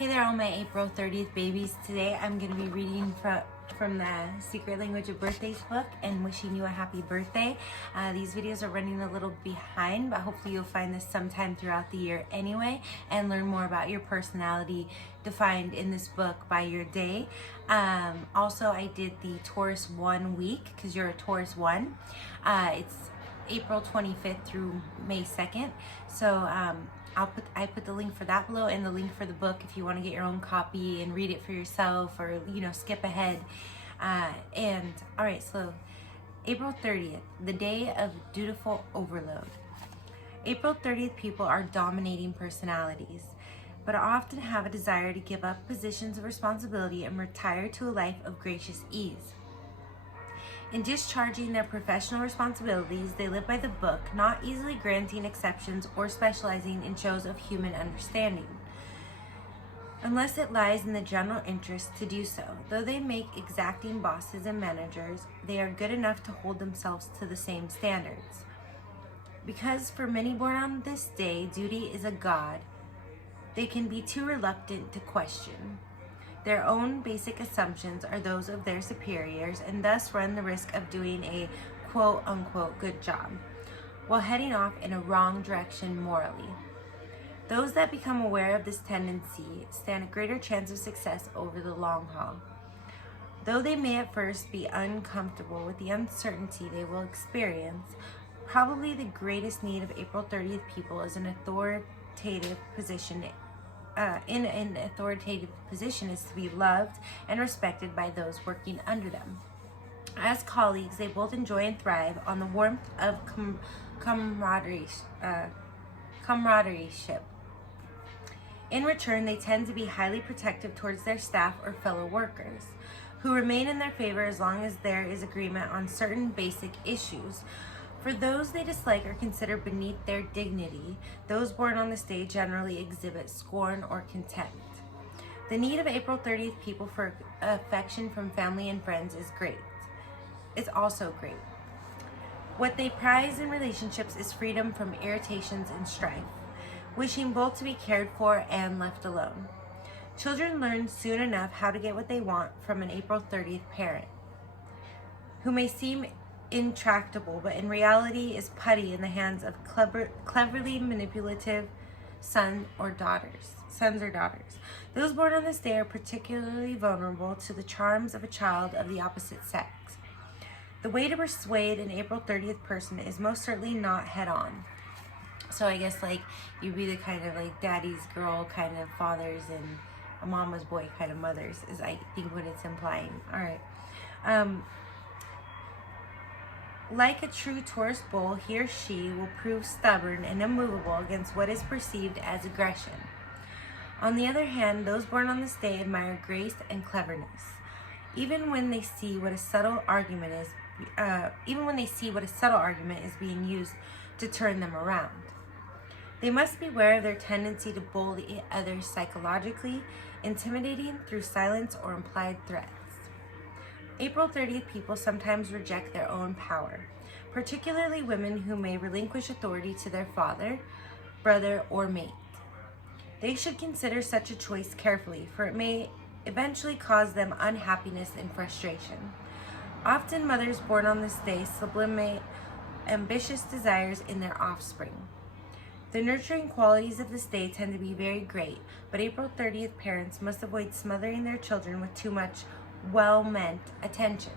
Hey there, all my April 30th babies. Today I'm going to be reading from the Secret Language of Birthdays book and wishing you a happy birthday. These videos are running a little behind, but hopefully you'll find this sometime throughout the year anyway and learn more about your personality defined in this book by your day. Also, I did the Taurus 1 week because you're a Taurus 1. It's April 25th through May 2nd. So I put the link for that below and the link for the book if you want to get your own copy and read it for yourself or, skip ahead. And all right, so April 30th, the day of dutiful overload. April 30th people are dominating personalities, but often have a desire to give up positions of responsibility and retire to a life of gracious ease. In discharging their professional responsibilities, they live by the book, not easily granting exceptions or specializing in shows of human understanding, unless it lies in the general interest to do so. Though they make exacting bosses and managers, they are good enough to hold themselves to the same standards. Because for many born on this day, duty is a god, they can be too reluctant to question. Their own basic assumptions are those of their superiors and thus run the risk of doing a quote-unquote good job while heading off in a wrong direction morally. Those that become aware of this tendency stand a greater chance of success over the long haul. Though they may at first be uncomfortable with the uncertainty they will experience, probably the greatest need of April 30th people is an authoritative position. In an authoritative position is to be loved and respected by those working under them. As colleagues, they both enjoy and thrive on the warmth of camaraderie. In return, they tend to be highly protective towards their staff or fellow workers, who remain in their favor as long as there is agreement on certain basic issues. For those they dislike or consider beneath their dignity, those born on this day generally exhibit scorn or contempt. The need of April 30th people for affection from family and friends is great. It's also great. What they prize in relationships is freedom from irritations and strife, wishing both to be cared for and left alone. Children learn soon enough how to get what they want from an April 30th parent, who may seem intractable, but in reality is putty in the hands of cleverly manipulative sons or daughters. Those born on this day are particularly vulnerable to the charms of a child of the opposite sex. The way to persuade an April 30th person is most certainly not head on. So I guess you'd be the kind of daddy's girl kind of fathers and a mama's boy kind of mothers is I think what it's implying. All right. Like a true Taurus bull, he or she will prove stubborn and immovable against what is perceived as aggression. On the other hand, those born on this day admire grace and cleverness, even when they see what a subtle argument is being used to turn them around. They must beware of their tendency to bully others psychologically, intimidating through silence or implied threats. April 30th people sometimes reject their own power, particularly women who may relinquish authority to their father, brother, or mate. They should consider such a choice carefully, for it may eventually cause them unhappiness and frustration. Often mothers born on this day sublimate ambitious desires in their offspring. The nurturing qualities of this day tend to be very great, but April 30th parents must avoid smothering their children with too much well-meant attention.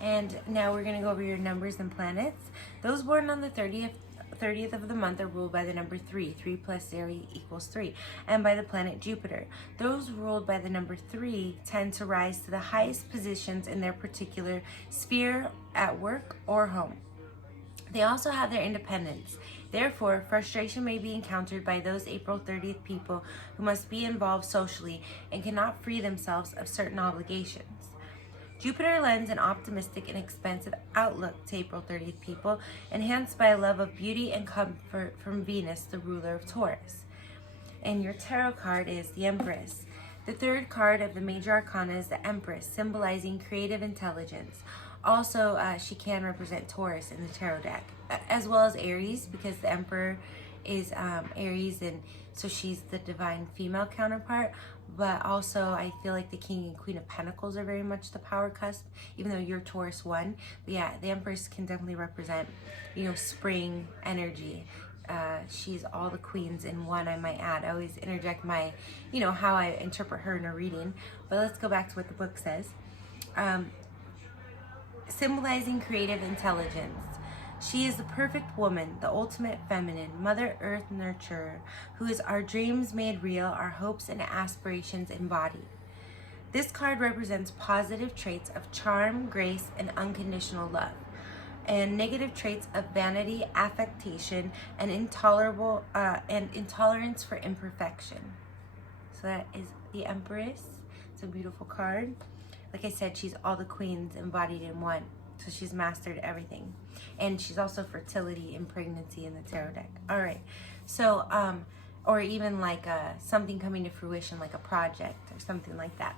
And now we're going to go over your numbers and planets. Those born on the 30th of the month are ruled by the number 3. 3 plus 0 equals 3. And by the planet Jupiter. Those ruled by the number 3 tend to rise to the highest positions in their particular sphere at work or home. They also have their independence. Therefore, frustration may be encountered by those April 30th people who must be involved socially and cannot free themselves of certain obligations. Jupiter lends an optimistic and expansive outlook to April 30th people, enhanced by a love of beauty and comfort from Venus, the ruler of Taurus. And your tarot card is the Empress. The third card of the major arcana is the Empress, symbolizing creative intelligence. Also, she can represent Taurus in the tarot deck, as well as Aries, because the Emperor is Aries, and so she's the divine female counterpart. But also I feel like the King and Queen of Pentacles are very much the power cusp, even though you're Taurus 1. But yeah, the Empress can definitely represent, you know, spring energy. She's all the queens in one, I might add. I always interject my, you know, how I interpret her in a reading. But let's go back to what the book says. Symbolizing creative intelligence. She is the perfect woman, the ultimate feminine, Mother Earth nurturer, who is our dreams made real, our hopes and aspirations embodied. This card represents positive traits of charm, grace, and unconditional love, and negative traits of vanity, affectation, and intolerance for imperfection. So that is the Empress. It's a beautiful card. Like I said, she's all the queens embodied in one. So she's mastered everything. And she's also fertility and pregnancy in the tarot deck. All right. So, or even like something coming to fruition, like a project or something like that.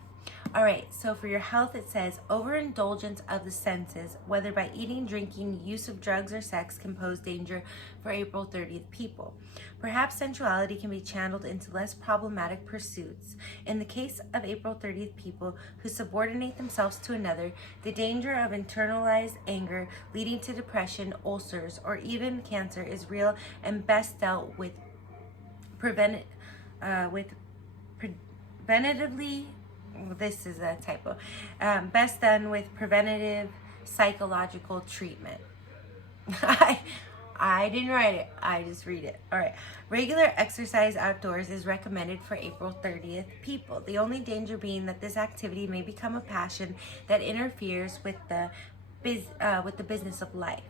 All right, so for your health, it says overindulgence of the senses, whether by eating, drinking, use of drugs, or sex, can pose danger for April 30th people. Perhaps sensuality can be channeled into less problematic pursuits. In the case of April 30th people who subordinate themselves to another, the danger of internalized anger leading to depression, ulcers, or even cancer is real and best dealt with preventatively. This is a typo. Best done with preventative psychological treatment. I didn't write it. I just read it. All right. Regular exercise outdoors is recommended for April 30th people. The only danger being that this activity may become a passion that interferes with the business of life.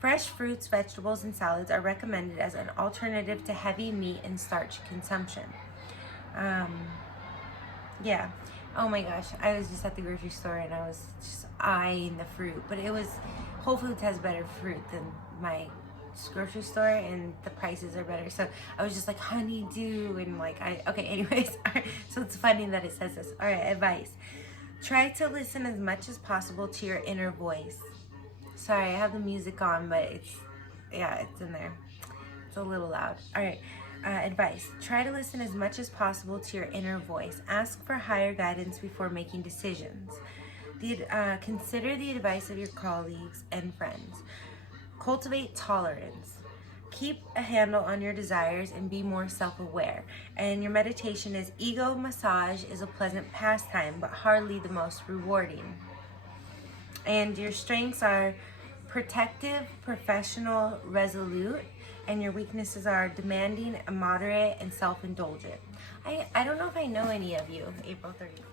Fresh fruits, vegetables, and salads are recommended as an alternative to heavy meat and starch consumption. Yeah. Oh my gosh. I was just at the grocery store and I was just eyeing the fruit. But it was, Whole Foods has better fruit than my grocery store and the prices are better. So I was just like, honeydew and like, okay, anyways. All right, so it's funny that it says this. All right, advice. Try to listen as much as possible to your inner voice. Sorry, I have the music on, but it's in there. It's a little loud. All right. Advice. Try to listen as much as possible to your inner voice. Ask for higher guidance before making decisions. Consider the advice of your colleagues and friends. Cultivate tolerance. Keep a handle on your desires and be more self-aware. And your meditation is ego massage is a pleasant pastime, but hardly the most rewarding. And your strengths are protective, professional, resolute. And your weaknesses are demanding, immoderate, and self-indulgent. I don't know if I know any of you, April 30th.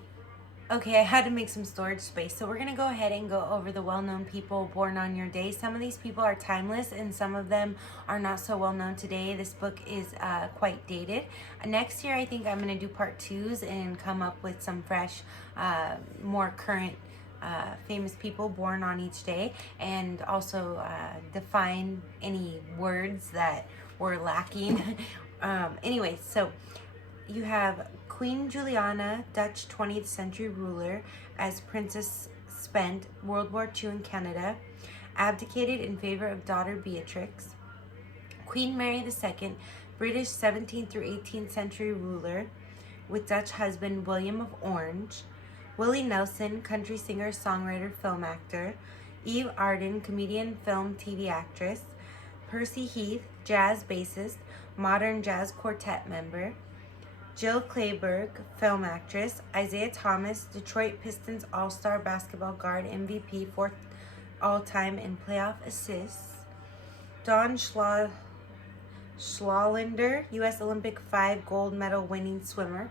Okay, I had to make some storage space. So we're going to go ahead and go over the well-known people born on your day. Some of these people are timeless and some of them are not so well-known today. This book is quite dated. Next year, I think I'm going to do part 2s and come up with some fresh, more current famous people born on each day, and also define any words that were lacking. Anyways, so you have Queen Juliana, Dutch 20th century ruler, as Princess spent World War II in Canada, abdicated in favor of daughter Beatrix. Queen Mary II, British 17th through 18th century ruler, with Dutch husband William of Orange. Willie Nelson, country singer, songwriter, film actor. Eve Arden, comedian, film, TV actress. Percy Heath, jazz bassist, modern jazz quartet member. Jill Clayburgh, film actress. Isaiah Thomas, Detroit Pistons all-star basketball guard, MVP, 4th all-time in playoff assists. Don Schlalander, U.S. Olympic 5 gold medal winning swimmer.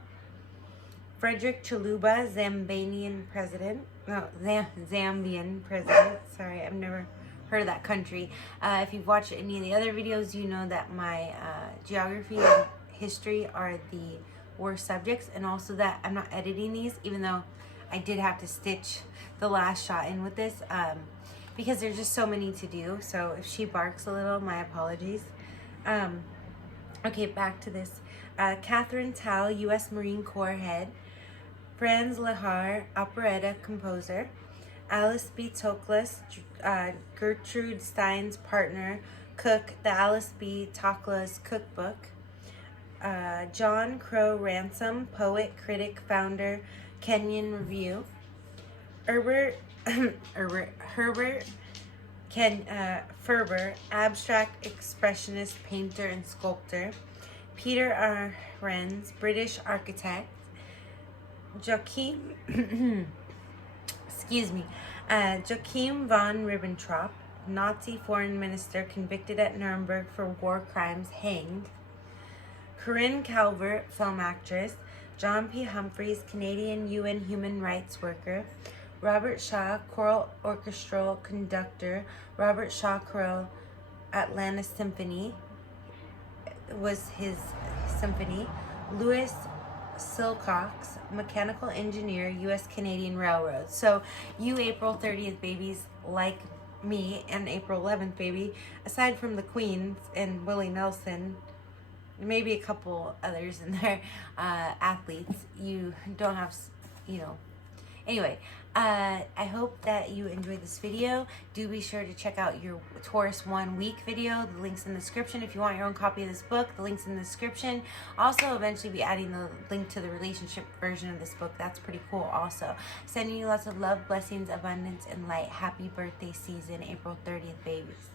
Frederick Chiluba, Zambian president. Sorry, I've never heard of that country. If you've watched any of the other videos, you know that my geography and history are the worst subjects, and also that I'm not editing these, even though I did have to stitch the last shot in with this, because there's just so many to do. So if she barks a little, my apologies. Okay, back to this. Catherine Tao, U.S. Marine Corps head. Franz Lehar, operetta composer. Alice B. Toklas, Gertrude Stein's partner, cook, the Alice B. Toklas cookbook. John Crow Ransom, poet, critic, founder, Kenyon Review. Herbert Ferber, abstract expressionist painter and sculptor. Peter Arends, British architect. Joachim Joachim von Ribbentrop, Nazi foreign minister convicted at Nuremberg for war crimes, hanged. Corinne Calvert, film actress. John P. Humphreys, Canadian UN human rights worker. Robert Shaw, choral orchestral conductor. Robert Shaw Choral Atlanta Symphony was his symphony. Louis Silcox, mechanical engineer, U.S. Canadian Railroad. So you April 30th babies like me, and April 11th baby, aside from the Queens and Willie Nelson, maybe a couple others in there, athletes, you don't have, you know. Anyway, I hope that you enjoyed this video. Do be sure to check out your Taurus 1 week video. The link's in the description. If you want your own copy of this book, the link's in the description. Also, eventually be adding the link to the relationship version of this book. That's pretty cool also. Sending you lots of love, blessings, abundance, and light. Happy birthday season, April 30th, babies.